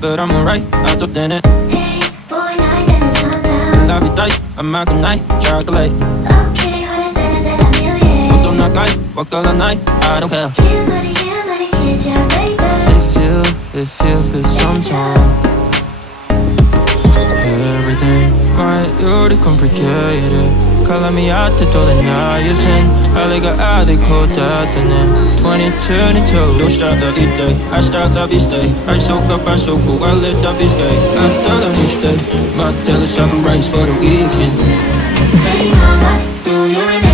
But I'm alright, 나도 되네. Hey boy 나의 되는 sometimes Love you tight, I'm a good night, chocolate. Okay 허락되는 대답이야 yeah 어떤 나가이, what color night, I don't care. 말이 길자 baby It feels good sometimes. Everything might really complicated. 칼람이 아트 돌아나유신 할리가 아들 고다드네 2022 Don't start the day I start the beast day I soak up and soak go I let the beast day I tell them each day My daily supper rice for the weekend. Hey mama do you really